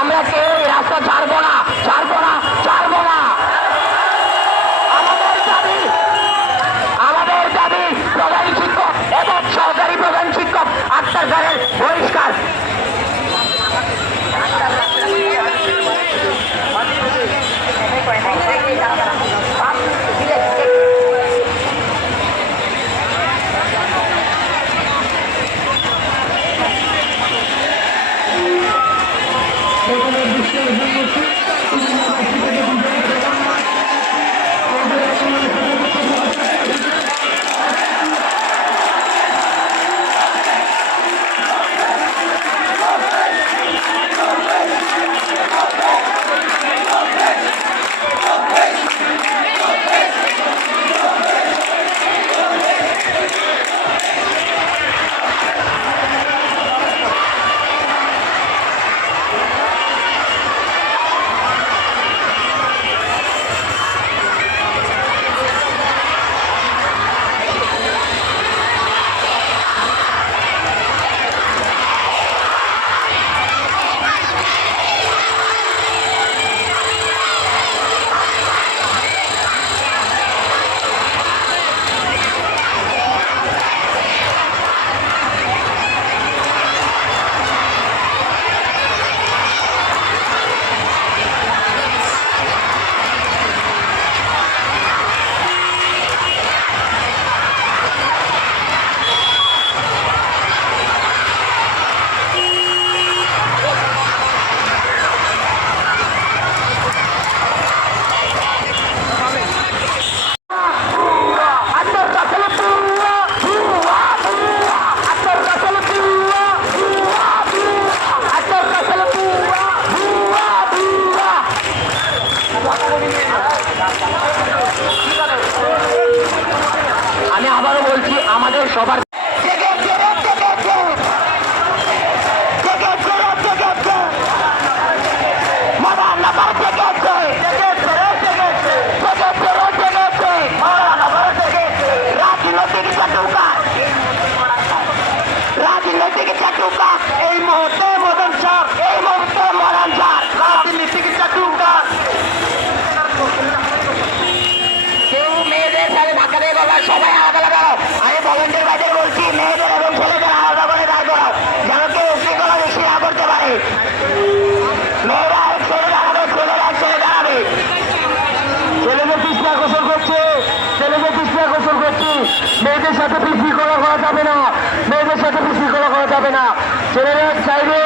আমরা কেউ রাস্তা ছাড়বো রাজনৈতিক চাটুকা রাজনৈতিক চাটুকা এই মুহূর্তে মদন সার এই মুহূর্তে মরান সার রাজনীতিক চাটুকা কেউ মেয়েদের সাথে ধাক্কা দেয় বাবা সবাই আলাদা আলাদা আমি ভলেন্টিয়ার বাইরে মেয়েদের সাথে বিশৃঙ্খলা করা যাবে না। মেয়েদের সাথে বিশৃঙ্খলা করা যাবে না। ছেলেরা চাইবে